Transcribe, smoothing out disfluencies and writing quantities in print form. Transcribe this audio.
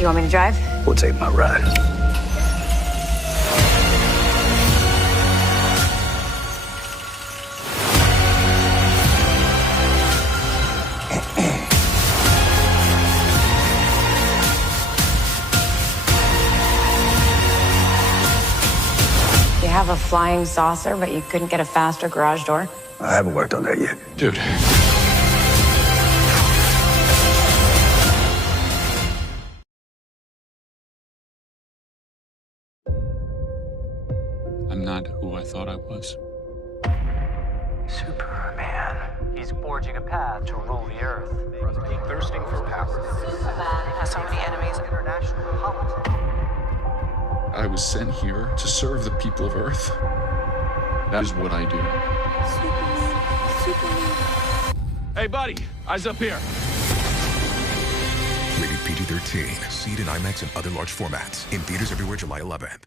You want me to drive? We'll take my ride. You have a flying saucer, but you couldn't get a faster garage door? I haven't worked on that yet. Dude. I'm not who I thought I was. Superman. He's forging a path to rule the Earth. Thirsting for power. Superman has so many enemies. International politics. I was sent here to serve the people of Earth. That is what I do. Superman. Hey, buddy, eyes up here. Rated PG-13. See it in IMAX and other large formats. In theaters everywhere July 11th.